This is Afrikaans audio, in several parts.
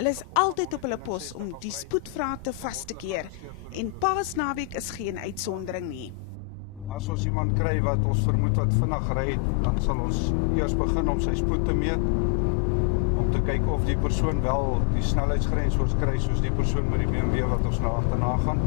Hulle is altyd op hulle pos om die spoedvrate vas te keer en Paasnaweek is geen uitsondering nie. As ons iemand kry wat ons vermoed wat vinnig ry, dan sal ons eers begin om sy spoed te meet, om te kyk of die persoon wel die snelheidsgrens oorskry soos die persoon met die BMW wat ons nou agterna gaan.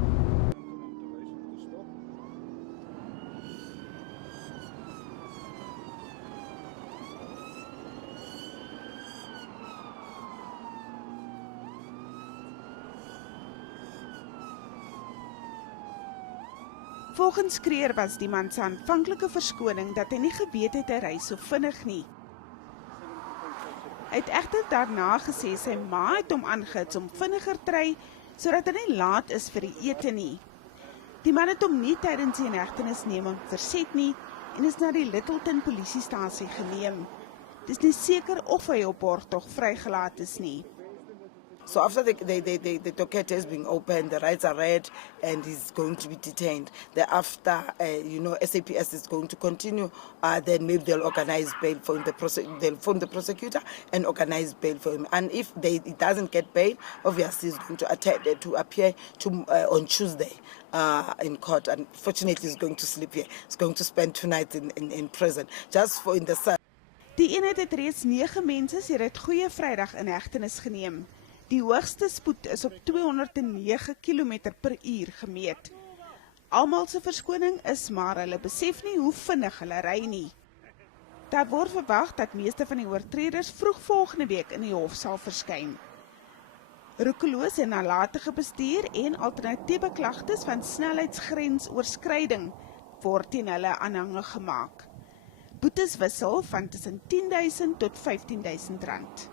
Volgens Kreer was die man se aanvanklike verskoning dat hy nie geweet het hy ry so vinnig nie. Hy het egter daarna gesê sy ma het hom aangehits om vinniger te ry sodat hy nie laat is vir die ete nie. Die man het hom nie tydens die inhegtenisneming verset nie en is na die Littleton polisiestasie geneem. Dis nie seker of hy op borgtog vrygelaat is nie. So after the docket has been opened, the rights are read, and he's going to be detained. Thereafter, SAPS is going to continue. Then maybe they'll organize bail for him. They'll phone the prosecutor and organize bail for him. And if he doesn't get bail, obviously he's going to appear on Tuesday in court. Unfortunately, he's going to sleep here. He's going to spend 2 nights in prison just for in the sun. Die eenheid het reeds 9 mense sedert Goeie Vrydag in hegtenis geneem. Die hoogste spoed is op 209 km/h gemeet. Almal se verskoning is, maar hulle besef nie hoe vinnig hulle ry nie. Daar word verwag dat meeste van die oortreders vroeg volgende week in die hof sal verskyn. Roekeloos en nalatige bestuur en alternatiewe klagtes van snelheidsgrensoorskryding word teen hulle aanhangig gemaak. Boetes wissel van tussen R10.000 tot R15.000.